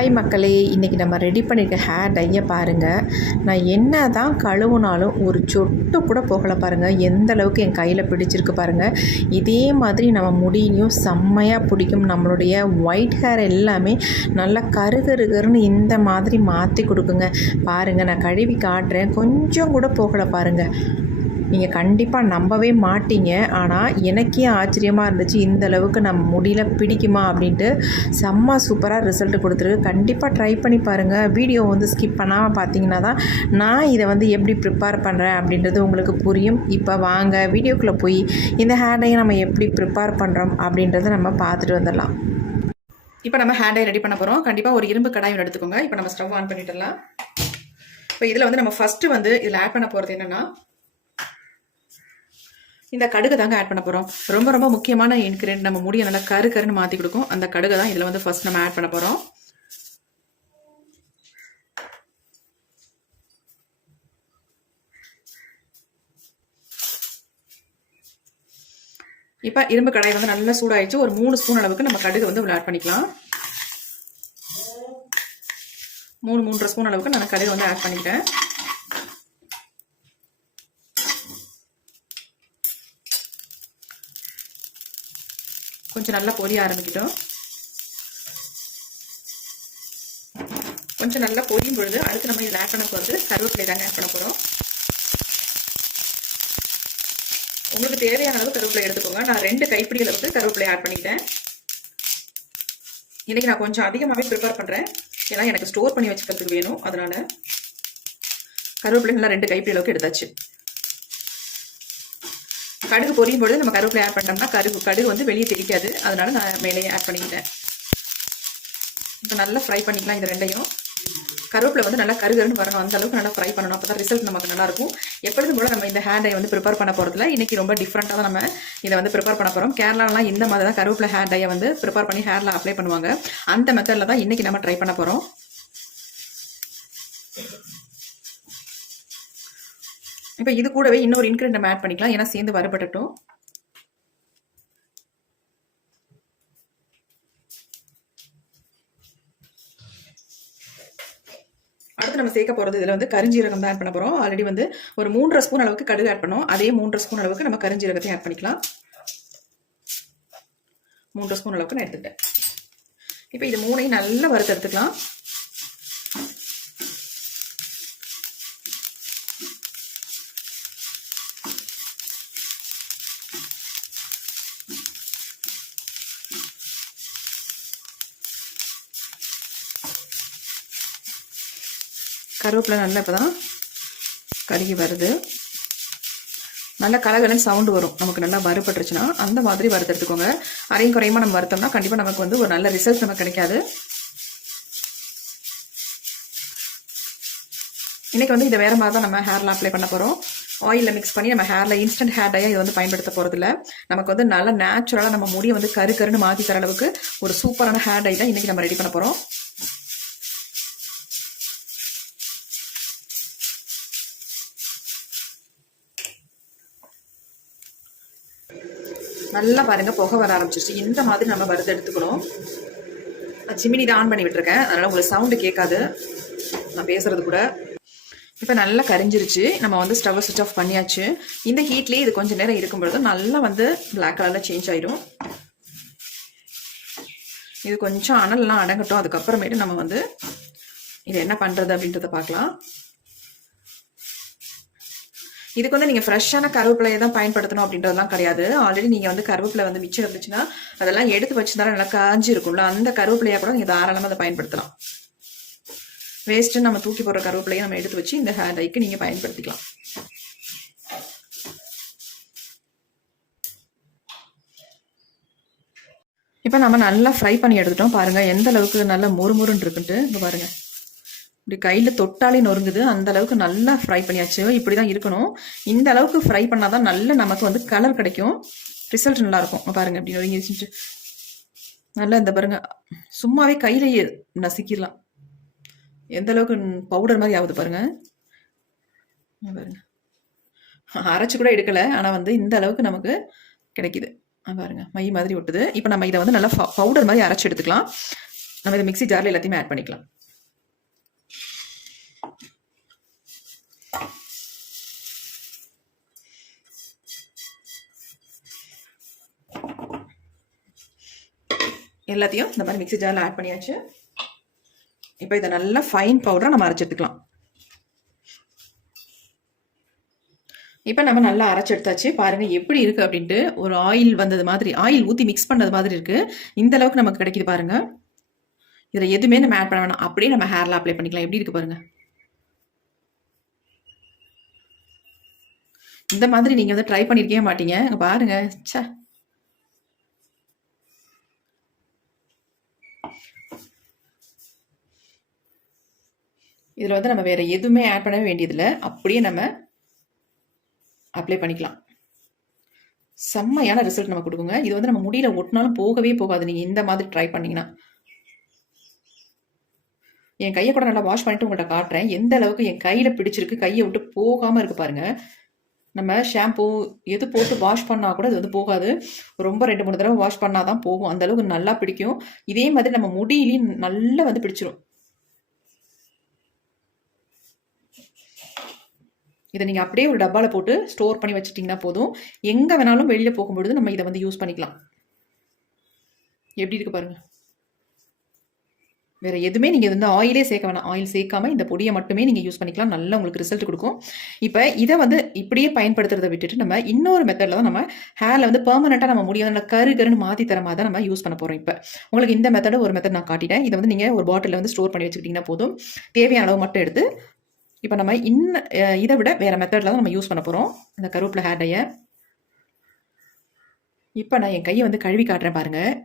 Hi மக்களே, இன்றைக்கி நம்ம ரெடி பண்ணியிருக்க ஹேர் டையை பாருங்கள். நான் என்ன தான் கழுவுனாலும் ஒரு சொட்டு கூட போகலை பாருங்கள். எந்த அளவுக்கு என் கையில் பிடிச்சிருக்கு பாருங்கள். இதே மாதிரி நம்ம முடியிலையும் செம்மையாக பிடிக்கும். நம்மளுடைய ஒயிட் ஹேர் எல்லாமே நல்லா கருகருகருன்னு இந்த மாதிரி மாற்றி கொடுக்குங்க. பாருங்கள், நான் கழுவி காட்டுறேன். கொஞ்சம் கூட போகலை பாருங்கள். நீங்கள் கண்டிப்பாக நம்பவே மாட்டீங்க. ஆனால் எனக்கே ஆச்சரியமாக இருந்துச்சு, இந்த அளவுக்கு நம்ம முடியல பிடிக்குமா அப்படின்ட்டு. செம்ம சூப்பராக ரிசல்ட் கொடுத்துருக்கு. கண்டிப்பாக ட்ரை பண்ணி பாருங்கள். வீடியோ ஸ்கிப் பண்ணாமல் பார்த்தீங்கன்னா தான் நான் இதை எப்படி ப்ரிப்பேர் பண்ணுறேன் அப்படின்றது உங்களுக்கு புரியும். இப்போ வாங்க வீடியோக்குள்ளே போய் இந்த ஹேர் டையை நம்ம எப்படி ப்ரிப்பேர் பண்ணுறோம் அப்படின்றத நம்ம பார்த்துட்டு வந்துடலாம். இப்போ நம்ம ஹேர் டை ரெடி பண்ண போகிறோம். கண்டிப்பாக ஒரு இரும்பு கடாய் எடுத்துக்கோங்க. இப்போ நம்ம ஸ்டவ் ஆன் பண்ணிட்டுலாம். இப்போ இதில் நம்ம ஃபஸ்ட்டு இதில் ஆட் பண்ண போகிறது என்னென்னா, இந்த கடுகு தாங்க ஆட் பண்ண போகிறோம். ரொம்ப ரொம்ப முக்கியமான இன்கிரியன்ட், நம்ம முடியை நல்லா கருன்னு மாற்றி கொடுக்கும். அந்த கடுகு தான் இதில் ஃபர்ஸ்ட் நம்ம ஆட் பண்ண போகிறோம். இப்போ இரும்பு கடாய் நல்லா சூடாயிடுச்சு. ஒரு 3 ஸ்பூன் அளவுக்கு நம்ம கடுகு ஆட் பண்ணிக்கலாம். 3.5 ஸ்பூன் அளவுக்கு நான் கடுகு ஆட் பண்ணிக்கிறேன். கொஞ்சம் நல்லா பொரிய ஆரம்பிக்கிட்டோம். கொஞ்சம் நல்லா பொரியும் பொழுது அடுத்து நம்ம இதில் ஆட் பண்ண போகிறது கருவேப்பிலை தாங்க ஆட் பண்ண போகிறோம். உங்களுக்கு தேவையான அளவு கருவேப்பிலை எடுத்துக்கோங்க. நான் 2 கைப்பிடி அளவுக்கு கருவேப்பிலை ஆட் பண்ணிட்டேன். இன்னைக்கு நான் கொஞ்சம் அதிகமாகவே ப்ரிப்பேர் பண்ணுறேன், ஏன்னா எனக்கு ஸ்டோர் பண்ணி வச்சுக்கிறதுக்கு வேணும். அதனால கருவேப்பிலை நல்லா 2 கைப்பிடி அளவுக்கு எடுத்தாச்சு. கடுகு பொரியும் பொழுது நம்ம கருவேப்பிலை ஆட் பண்ணிட்டோம்னா கடுகு வெளியே தெரிக்காது. அதனால நான் மேலேயே ஆட் பண்ணிக்கிட்டேன். இப்போ நல்லா ஃப்ரை பண்ணிக்கலாம். இந்த ரெண்டையும் கருவேப்பிலை நல்லா கருகருன்னு வரணும், அந்த அளவுக்கு நல்லா ஃப்ரை பண்ணணும். அப்போ தான் ரிசல்ட் நமக்கு நல்லா இருக்கும். எப்பொழுதும் போல நம்ம இந்த ஹேர் டை ப்ரிப்பேர் பண்ண போகிறதுல இன்னைக்கு ரொம்ப டிஃப்ரெண்ட்டாக தான் நம்ம இதை ப்ரிப்பேர் பண்ண போகிறோம். கேரளாலாம் இந்த மாதிரி தான் கருவேப்பிலை ஹேர் டையை ப்ரிப்பேர் பண்ணி ஹேரில் அப்ளை பண்ணுவாங்க. அந்த மெத்தடில் தான் இன்னைக்கு நம்ம ட்ரை பண்ண போகிறோம். இப்போ இது கூடவே இன்னொரு இன்கிரியன்ட் நம்ம ஆட் பண்ணிக்கலாம், ஏன்னா சேர்ந்து வறுபடட்டும். அடுத்து நம்ம சேர்க்க போகிறது இதில் கரிஞ்சீரகம் தான் ஆட் பண்ண போகிறோம். ஆல்ரெடி ஒரு 3.5 ஸ்பூன் அளவுக்கு கடுகு ஆட் பண்ணோம். அதே 3.5 ஸ்பூன் அளவுக்கு நம்ம கரிஞ்சீரகத்தையும் ஆட் பண்ணிக்கலாம். 3 ஸ்பூன் அளவுக்கு நான் எடுத்துக்கிட்டேன். இப்போ இது 3ஐயும் நல்லா வறுத்து எடுத்துக்கலாம். கருவேப்பிலை நல்லா இப்போ தான் கருகி வருது. நல்லா கலகலன்னு சவுண்டு வரும் நமக்கு. நல்லா வறுபட்டுருச்சுன்னா அந்த மாதிரி வறுத்து எடுத்துக்கோங்க. அரையும் குறையுமா நம்ம வறுத்தோம்னா கண்டிப்பாக நமக்கு ஒரு நல்ல ரிசல்ட் நமக்கு கிடைக்காது. இன்னைக்கு இதை வேற மாதிரி தான் நம்ம ஹேரில் அப்ளை பண்ண போகிறோம். ஆயிலில் மிக்ஸ் பண்ணி நம்ம ஹேரில் இன்ஸ்டன்ட் ஹேர் டையை இது பயன்படுத்த போகிறதில்ல. நமக்கு நல்லா நேச்சுரலாக நம்ம முடியை கருன்னு மாற்றி தர அளவுக்கு ஒரு சூப்பரான ஹேர் டை தான் இன்னைக்கு நம்ம ரெடி பண்ண போகிறோம். நல்லா பாருங்க, புகை வர ஆரம்பிச்சிருச்சு. இந்த மாதிரி நம்ம வறுத்து எடுத்துக்கணும். சிமினி தான் ஆன் பண்ணி விட்டுருக்கேன், அதனால உங்களுக்கு சவுண்டு கேட்காது நான் பேசுறது கூட. இப்போ நல்லா கரிஞ்சிருச்சு. நம்ம ஸ்டவ்வை சுவிட்ச் ஆஃப் பண்ணியாச்சு. இந்த ஹீட்லேயே இது கொஞ்சம் நேரம் இருக்கும் பொழுது நல்லா பிளாக் கலரில் சேஞ்ச் ஆயிடும். இது கொஞ்சம் அனல்லாம் அடங்கட்டும். அதுக்கப்புறமேட்டு நம்ம இது என்ன பண்ணுறது அப்படின்றத பார்க்கலாம். இதுக்கு நீங்கள் ஃப்ரெஷ்ஷான கருவேப்பிலையை தான் பயன்படுத்தணும் அப்படின்றதுலாம் கிடையாது. ஆல்ரெடி நீங்கள் கருவேப்பிலை மிச்சம் இருந்துச்சுன்னா அதெல்லாம் எடுத்து வச்சுருந்தாலும் நல்லா காஞ்சி இருக்கும்ல, அந்த கருவேப்பிலையாக கூட நீங்கள் தாராளமாக அதை பயன்படுத்தலாம். வேஸ்ட்டு நம்ம தூக்கி போடுற கருவேப்பிலையை நம்ம எடுத்து வச்சு இந்த ஹேர் டைக்கு நீங்கள் பயன்படுத்திக்கலாம். இப்போ நம்ம நல்லா ஃப்ரை பண்ணி எடுத்துட்டோம். பாருங்கள் எந்த அளவுக்கு நல்லா மொறுமொறுன்னு இருக்குன்ட்டு. இங்கே பாருங்கள், இப்படி கையில் தொட்டாலே நொறுங்குது. அந்த அளவுக்கு நல்லா ஃப்ரை பண்ணியாச்சு. இப்படி தான் இருக்கணும். இந்த அளவுக்கு ஃப்ரை பண்ணால் தான் நல்ல நமக்கு கலர் கிடைக்கும், ரிசல்ட் நல்லாயிருக்கும். பாருங்கள் இப்படி நொறுங்கிடுச்சு. நல்லா இந்த பாருங்கள், சும்மாவே கையிலேயே நசுக்கிடலாம். எந்த அளவுக்கு பவுடர் மாதிரி ஆகுது பாருங்கள். பாருங்க, அரைச்சி கூட எடுக்கலை, ஆனால் இந்த அளவுக்கு நமக்கு கிடைக்குது. பாருங்க, மை மாதிரி ஒட்டுது. இப்போ நம்ம இதை நல்லா பவுடர் மாதிரி அரைச்சி எடுத்துக்கலாம். நம்ம இதை மிக்ஸி ஜாரில் எல்லாத்தையுமே ஆட் பண்ணிக்கலாம். எல்லாத்தையும் இந்த மாதிரி மிக்ஸி ஜாரில் ஆட் பண்ணியாச்சு. இப்போ இதை நல்லா ஃபைன் பவுடராக நம்ம அரைச்சி எடுத்துக்கலாம். இப்போ நம்ம நல்லா அரைச்சி எடுத்தாச்சு. பாருங்கள் எப்படி இருக்குது அப்படின்ட்டு. ஒரு ஆயில் வந்தது மாதிரி, ஆயில் ஊற்றி மிக்ஸ் பண்ணது மாதிரி இருக்குது. இந்த அளவுக்கு நமக்கு கிடைக்கிது பாருங்கள். இதில் எதுவுமே நம்ம ஆட் பண்ண வேணாம், அப்படியே நம்ம ஹேரில் அப்ளை பண்ணிக்கலாம். எப்படி இருக்குது பாருங்கள். இந்த மாதிரி நீங்கள் வந்து ட்ரை பண்ணியிருக்கவே மாட்டீங்க. பாருங்கள். சே, இதில் வந்து நம்ம வேறு எதுவுமே ஆட் பண்ண வேண்டியதில்லை, அப்படியே நம்ம அப்ளை பண்ணிக்கலாம். செம்மையான ரிசல்ட் நம்ம கொடுக்குங்க. இது வந்து நம்ம முடியல ஒட்டினாலும் போகவே போகாது நீங்கள் இந்த மாதிரி ட்ரை பண்ணிங்கன்னா. என் கையை கூட நல்லா வாஷ் பண்ணிட்டு உங்கள்கிட்ட காட்டுறேன் எந்த அளவுக்கு என் கையில் பிடிச்சிருக்கு, கையை விட்டு போகாமல் இருக்கு பாருங்க. நம்ம ஷாம்பூ எது போட்டு வாஷ் பண்ணால் கூட இது வந்து போகாது. ரொம்ப 2-3 தடவை வாஷ் பண்ணால் தான் போகும். அந்த அளவுக்கு நல்லா பிடிக்கும். இதே மாதிரி நம்ம முடியிலையும் நல்லா வந்து பிடிச்சிரும். இதை நீங்கள் அப்படியே ஒரு டப்பாவில் போட்டு ஸ்டோர் பண்ணி வச்சுட்டிங்கன்னா போதும். எங்கே வேணாலும் வெளியில் போகும்பொழுது நம்ம இதை வந்து யூஸ் பண்ணிக்கலாம். எப்படி இருக்குது பாருங்கள். வேறு எதுவுமே நீங்கள் வந்து ஆயிலே சேர்க்க வேணாம். ஆயில் சேர்க்காமல் இந்த பொடியை மட்டுமே நீங்கள் யூஸ் பண்ணிக்கலாம். நல்லா உங்களுக்கு ரிசல்ட் கொடுக்கும். இப்போ இதை வந்து இப்படியே பயன்படுத்துறதை விட்டுட்டு நம்ம இன்னொரு மெத்தடில் தான் நம்ம ஹேரில் வந்து பெர்மனெண்ட்டாக நம்ம முடியும் நல்லா கருன்னு மாற்றி தர மாதிரி தான் நம்ம யூஸ் பண்ண போகிறோம். இப்போ உங்களுக்கு இந்த மெத்தடு ஒரு மெத்தட் நான் காட்டிட்டேன். இதை வந்து நீங்கள் ஒரு பாட்டிலில் வந்து ஸ்டோர் பண்ணி வச்சுக்கிட்டிங்கன்னா போதும். தேவையான அளவு மட்டும் எடுத்து இப்போ நம்ம இதை விட வேறு மெத்தடில் தான் நம்ம யூஸ் பண்ண போகிறோம் இந்த கருவேப்பிலை ஹேர் டையை. இப்போ நான் என் கையை வந்து கழுவி காட்டுறேன் பாருங்கள்.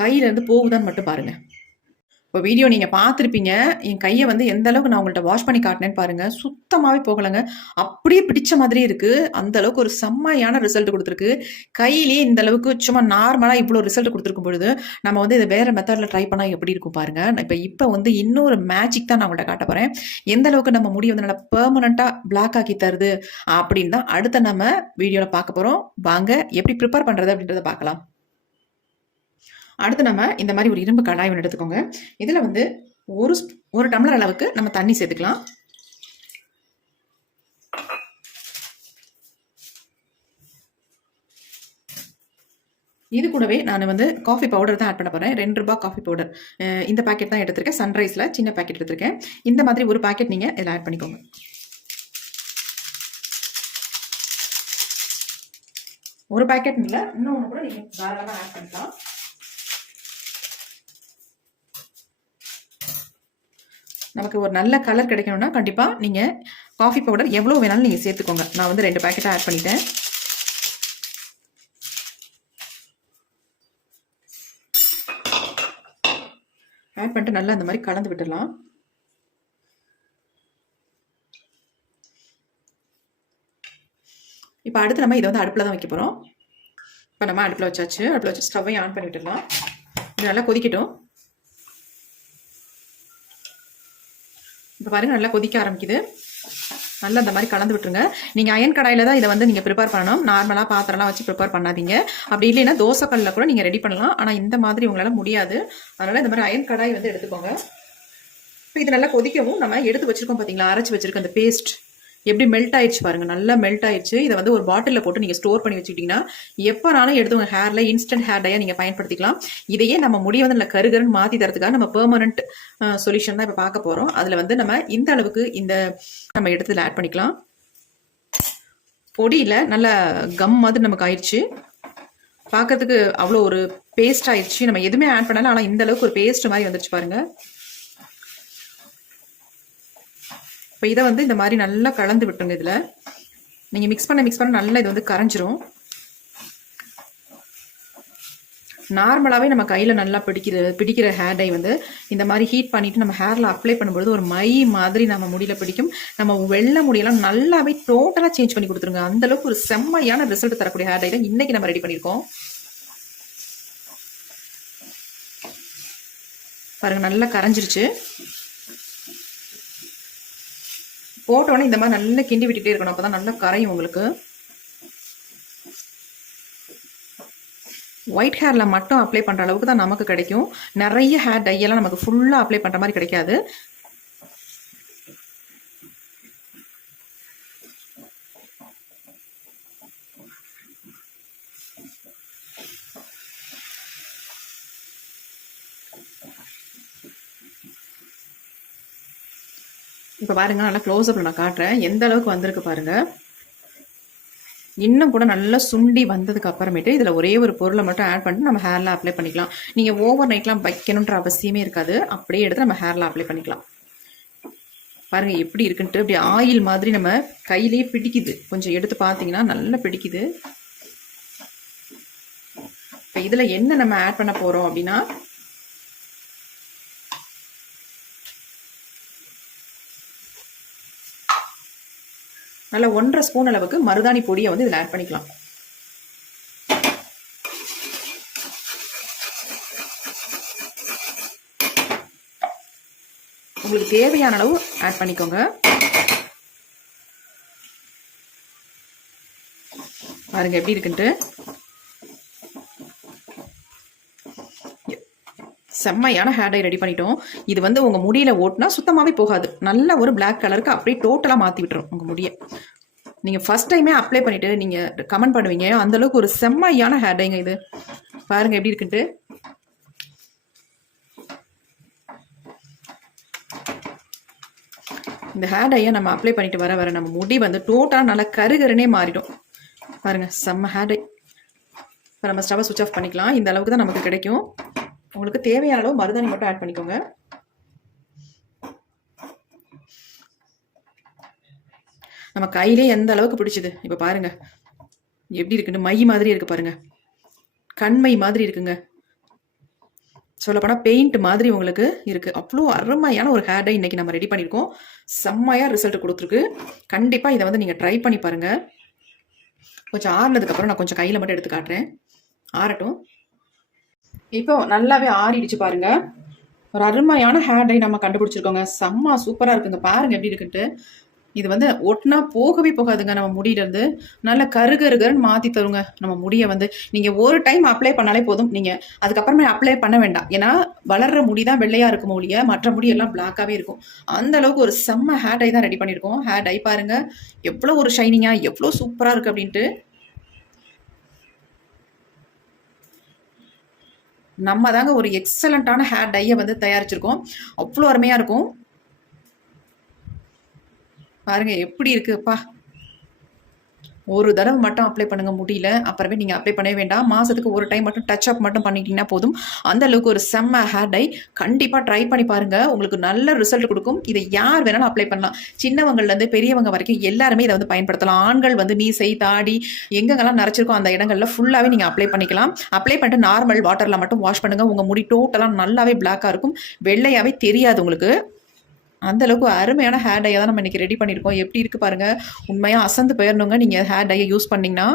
கையிலேருந்து போகுதான்னு மட்டும் பாருங்கள். இப்போ வீடியோ நீங்கள் பார்த்துருப்பீங்க. என் கையை வந்து எந்த அளவுக்கு நான் உங்கள்கிட்ட வாஷ் பண்ணி காட்டினேன்னு பாருங்கள். சுத்தமாகவே போகலைங்க. அப்படியே பிடிச்ச மாதிரியே இருக்குது. அந்த அளவுக்கு ஒரு செம்மையான ரிசல்ட் கொடுத்துருக்கு. கையிலேயே இந்த அளவுக்கு சும்மா நார்மலாக இவ்வளோ ரிசல்ட் கொடுத்துருக்கும் பொழுது நம்ம வந்து இதை வேறு மெத்தடில் ட்ரை பண்ணால் எப்படி இருக்கும் பாருங்கள். இப்போ வந்து இன்னொரு மேஜிக் தான் நான் உங்கள்கிட்ட காட்ட போகிறேன். எந்த அளவுக்கு நம்ம முடி வந்து நல்லா பெர்மனண்ட்டாக பிளாக் ஆக்கி தருது அப்படின்னு தான் அடுத்த நம்ம வீடியோவில் பார்க்க போகிறோம். வாங்க எப்படி ப்ரிப்பேர் பண்ணுறது அப்படின்றத பார்க்கலாம். அடுத்து நம்ம இந்த மாதிரி ஒரு இரும்பு கடாய் ஒன்று எடுத்துக்கோங்க. இதில் வந்து ஒரு டம்ளர் அளவுக்கு நம்ம தண்ணி சேர்த்துக்கலாம். இது கூடவே நான் வந்து காஃபி பவுடர் தான் ஆட் பண்ண போகிறேன். 2 ரூபாய் காஃபி பவுடர். இந்த பேக்கெட் தான் எடுத்திருக்கேன். சன்ரைஸில் சின்ன பேக்கெட் எடுத்திருக்கேன். இந்த மாதிரி ஒரு பேக்கெட் நீங்கள் இதில் ஆட் பண்ணிக்கோங்க. ஒரு பேக்கெட் இல்லை, இன்னொன்று கூட நீங்கள் தாராளமாக ஆட் பண்ணிக்கலாம். நமக்கு ஒரு நல்ல கலர் கிடைக்கணும்னா கண்டிப்பாக நீங்கள் காஃபி பவுடர் எவ்வளோ வேணாலும் நீங்கள் சேர்த்துக்கோங்க. நான் வந்து 2 பேக்கெட்டாக ஆட் பண்ணிட்டேன். ஆட் பண்ணிட்டு நல்லா இந்த மாதிரி கலந்து விட்டுடலாம். இப்போ அடுத்து நம்ம இதை வந்து அடுப்பில் தான் வைக்க போகிறோம். இப்போ நம்ம அடுப்பில் வச்சாச்சு. அடுப்பில் வச்சு ஸ்டவ்வையும் ஆன் பண்ணி விட்டுடலாம். இது நல்லா கொதிக்கட்டும். இப்போ பாருங்கள் நல்லா கொதிக்க ஆரம்பிக்குது. நல்லா இந்த மாதிரி கலந்து விட்டுருங்க. நீங்கள் அயன் கடாயில் தான் இதை வந்து நீங்கள் ப்ரிப்பேர் பண்ணணும். நார்மலாக பாத்திரம்லாம் வச்சு ப்ரிப்பேர் பண்ணாதீங்க. அப்படி இல்லைன்னா தோசைக்கல்லில் கூட நீங்கள் ரெடி பண்ணலாம். ஆனால் இந்த மாதிரி உங்களால் முடியாது. அதனால் இந்த மாதிரி அயன் கடாய் வந்து எடுத்துக்கோங்க. இப்போ இது நல்லா கொதிக்கவும் நம்ம எடுத்து வச்சுருக்கோம் பார்த்தீங்களா, அரைச்சி வச்சுருக்க அந்த பேஸ்ட் எப்படி மெல்ட் ஆயிடுச்சு பாருங்கள். நல்லா மெல்ட் ஆயிடுச்சு. இதை வந்து ஒரு பாட்டிலில் போட்டு நீங்கள் ஸ்டோர் பண்ணி வச்சுக்கிட்டிங்கன்னா எப்போனாலும் எடுத்து உங்கள் ஹேரில் இன்ஸ்டன்ட் ஹேர் டையை நீங்கள் பயன்படுத்திக்கலாம். இதையே நம்ம முடிய வந்து நல்லா கருகருன்னு மாற்றி தரதுக்காக நம்ம பெர்மனன்ட் சொல்யூஷன் தான் இப்போ பார்க்க போகிறோம். அதில் வந்து நம்ம இந்த அளவுக்கு இந்த நம்ம இடத்துல ஆட் பண்ணிக்கலாம். பொடியில் நல்ல கம் மாதிரி நமக்கு ஆயிடுச்சு. பார்க்கறதுக்கு அவ்வளோ ஒரு பேஸ்ட் ஆயிடுச்சு. நம்ம எதுவுமே ஆட் பண்ணல, ஆனால் இந்த அளவுக்கு ஒரு பேஸ்ட் மாதிரி வந்துருச்சு பாருங்கள். இப்போ இதை வந்து இந்த மாதிரி நல்லா கலந்து விட்டுருங்க. இதில் நீங்கள் மிக்ஸ் பண்ண நல்லா இது வந்து கரைஞ்சிரும். நார்மலாகவே நம்ம கையில் நல்லா பிடிக்கிற ஹேர் டை வந்து இந்த மாதிரி ஹீட் பண்ணிவிட்டு நம்ம ஹேரில் அப்ளை பண்ணும்போது ஒரு மை மாதிரி நம்ம முடியல பிடிக்கும். நம்ம வெள்ளை முடியெல்லாம் நல்லாவே டோட்டலாக சேஞ்ச் பண்ணி கொடுத்துருங்க. அந்தளவுக்கு ஒரு செம்மையான ரிசல்ட் தரக்கூடிய ஹேர் டைல இன்றைக்கி நம்ம ரெடி பண்ணியிருக்கோம். பாருங்கள் நல்லா கரைஞ்சிருச்சு. போட்டோன்னே இந்த மாதிரி நல்லா கிண்டி விட்டுட்டே இருக்கணும். அப்போ தான் நல்லா கரையும் உங்களுக்கு. ஒயிட் ஹேரில் மட்டும் அப்ளை பண்ணுற அளவுக்கு தான் நமக்கு கிடைக்கும். நிறைய ஹேர் டையெல்லாம் நமக்கு ஃபுல்லாக அப்ளை பண்ணுற மாதிரி கிடைக்காது. இப்போ பாருங்கள், நல்லா க்ளோஸ்அப்பில் நான் காட்டுறேன் எந்த அளவுக்கு வந்திருக்கு பாருங்கள். இன்னும் கூட நல்லா சுண்டி வந்ததுக்கு அப்புறமேட்டு இதில் ஒரே ஒரு பொருளை மட்டும் ஆட் பண்ணிட்டு நம்ம ஹேரில் அப்ளை பண்ணிக்கலாம். நீங்கள் ஓவர் நைட்லாம் வைக்கணுன்ற அவசியமே இருக்காது. அப்படியே எடுத்து நம்ம ஹேரில் அப்ளை பண்ணிக்கலாம். பாருங்கள் எப்படி இருக்குன்ட்டு. அப்படி ஆயில் மாதிரி நம்ம கையிலேயே பிடிக்குது. கொஞ்சம் எடுத்து பார்த்தீங்கன்னா நல்லா பிடிக்குது. இப்போ இதில் என்ன நம்ம ஆட் பண்ண போகிறோம் அப்படின்னா, நல்லா 1.5 ஸ்பூன் அளவுக்கு மருதாணி பொடியை வந்து இதில் ஆட் பண்ணிக்கலாம். உங்களுக்கு தேவையான அளவு ஆட் பண்ணிக்கோங்க. பாருங்க எப்படி இருக்குன்ட்டு. செம்மையான ஹேர் டை ரெடி பண்ணிட்டோம். இது வந்து உங்கள் முடியில் ஓட்டினா சுத்தமாகவே போகாது. நல்ல ஒரு பிளாக் கலருக்கு அப்படியே டோட்டலாக மாற்றி விட்டுரும் உங்கள் முடியை. நீங்கள் ஃபஸ்ட் டைமே அப்ளை பண்ணிவிட்டு நீங்கள் கமெண்ட் பண்ணுவீங்க. அந்தளவுக்கு ஒரு செம்மையான ஹேர் டைங்க இது. பாருங்கள் எப்படி இருக்குன்ட்டு. இந்த ஹேர் டையை நம்ம அப்ளை பண்ணிட்டு வர வர நம்ம முடி வந்து டோட்டலாக நல்லா கருகருனே மாறிடும். பாருங்கள் செம்ம ஹேர் டை. இப்போ நம்ம ஸ்டவ்வை சுவிட்ச் ஆஃப் பண்ணிக்கலாம். இந்த அளவுக்கு தான் நமக்கு கிடைக்கும். உங்களுக்கு தேவையான அளவு மருதாணி மட்டும் ஆட் பண்ணிக்கோங்க. நம்ம கையிலே எந்த அளவுக்கு பிடிச்சது இப்போ பாருங்க எப்படி இருக்குன்னு. மை மாதிரி இருக்கு பாருங்க, கண்மை மாதிரி இருக்குங்க. சொல்லப்போனால் பெயிண்ட் மாதிரி உங்களுக்கு இருக்கு. அவ்வளோ அருமையான ஒரு ஹேர் டை இன்னைக்கு நம்ம ரெடி பண்ணியிருக்கோம். செம்மையாக ரிசல்ட் கொடுத்துருக்கு. கண்டிப்பாக இதை வந்து நீங்கள் ட்ரை பண்ணி பாருங்க. கொஞ்சம் ஆறுனதுக்கப்புறம் நான் கொஞ்சம் கையில் மட்டும் எடுத்து காட்டுறேன். ஆறட்டும். இப்போ நல்லாவே ஆறிடுச்சு பாருங்க. ஒரு அருமையான ஹேர் டை நம்ம கண்டுபிடிச்சிருக்கோங்க. செம்ம சூப்பராக இருக்குங்க. பாருங்க எப்படி இருக்குன்ட்டு. இது வந்து ஒட்டினா போகவே போகாதுங்க. நம்ம முடியிலேருந்து நல்ல கருகருகருன்னு மாற்றி தருங்க நம்ம முடியை வந்து. நீங்கள் ஒரு டைம் அப்ளை பண்ணாலே போதும். நீங்கள் அதுக்கப்புறமே அப்ளை பண்ண வேண்டாம். ஏன்னா வளர்கிற முடி தான் வெள்ளையாக இருக்கும் ஒழிய மற்ற முடியெல்லாம் பிளாக்காகவே இருக்கும். அந்த அளவுக்கு ஒரு செம்ம ஹேர் டை தான் ரெடி பண்ணியிருக்கோம். ஹேர் டை பாருங்க எவ்வளோ ஒரு ஷைனிங்காக எவ்வளோ சூப்பராக இருக்குது அப்படின்ட்டு. நம்ம தாங்க ஒரு எக்ஸலண்ட்டான ஹேர் டையை வந்து தயாரிச்சிருக்கோம். அவ்வளோ அருமையாக இருக்கும். பாருங்க எப்படி இருக்குப்பா. ஒரு தடவை மட்டும் அப்ளை பண்ணுங்க முடியல, அப்புறமே நீங்கள் அப்ளை பண்ணவே வேண்டாம். மாதத்துக்கு ஒரு டைம் மட்டும் டச் அப் மட்டும் பண்ணிக்கிட்டீங்கன்னா போதும். அந்த அளவுக்கு ஒரு செம்ம ஹேர் டை. கண்டிப்பாக ட்ரை பண்ணி பாருங்க, உங்களுக்கு நல்ல ரிசல்ட் கொடுக்கும். இதை யார் வேணாலும் அப்ளை பண்ணலாம். சின்னவங்கள்லேருந்து பெரியவங்க வரைக்கும் எல்லாருமே இதை வந்து பயன்படுத்தலாம். ஆண்கள் வந்து மீசை தாடி எங்கெங்கெல்லாம் நரைச்சிருக்கோ அந்த இடங்கள்ல ஃபுல்லாகவே நீங்கள் அப்ளை பண்ணிக்கலாம். அப்ளை பண்ணிட்டு நார்மல் வாட்டரில் மட்டும் வாஷ் பண்ணுங்க. உங்கள் முடி டோட்டலாக நல்லாவே பிளாக்காக இருக்கும், வெள்ளையாகவே தெரியாது உங்களுக்கு. அந்த அளவுக்கு அருமையான ஹேர் டையை தான் நம்ம இன்றைக்கி ரெடி பண்ணியிருக்கோம். எப்படி இருக்குது பாருங்கள். உண்மையாக அசந்து போயிடணுங்க நீங்கள் ஹேர் டையை யூஸ் பண்ணிங்கன்னா.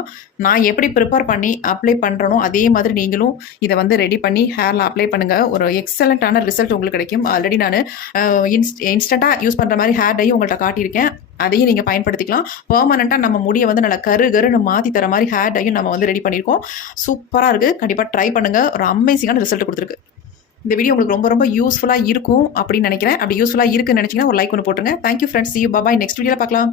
நான் எப்படி ப்ரிப்பேர் பண்ணி அப்ளை பண்ணுறனோ அதே மாதிரி நீங்களும் இதை வந்து ரெடி பண்ணி ஹேரில் அப்ளை பண்ணுங்கள். ஒரு எக்ஸலண்ட்டான ரிசல்ட் உங்களுக்கு கிடைக்கும். ஆல்ரெடி நான் இன்ஸ்டண்ட்டாக யூஸ் பண்ணுற மாதிரி ஹேர் டையும் உங்கள்கிட்ட காட்டியிருக்கேன். அதையும் நீங்கள் பயன்படுத்திக்கலாம். பெர்மனெண்ட்டாக நம்ம முடியை வந்து நல்லா கருன்னு மாற்றி தர மாதிரி ஹேர் டையும் நம்ம வந்து ரெடி பண்ணியிருக்கோம். சூப்பராக இருக்குது. கண்டிப்பாக ட்ரை பண்ணுங்கள். ஒரு அமேசிங்கான ரிசல்ட் கொடுத்துருக்கு. இந்த வீடியோ உங்களுக்கு ரொம்ப ரொம்ப யூஸ்ஃபுல்லாக இருக்கும் அப்படின்னு நினைக்கிறேன். அப்படி யூஸ்ஃபுல்லாக இருக்குன்னு நினச்சிங்கன்னா ஒரு லைக் ஒன்று போட்டுருங்க. Thank you friends. See you. Bye bye. Next வீடியோவில் பார்க்கலாம்.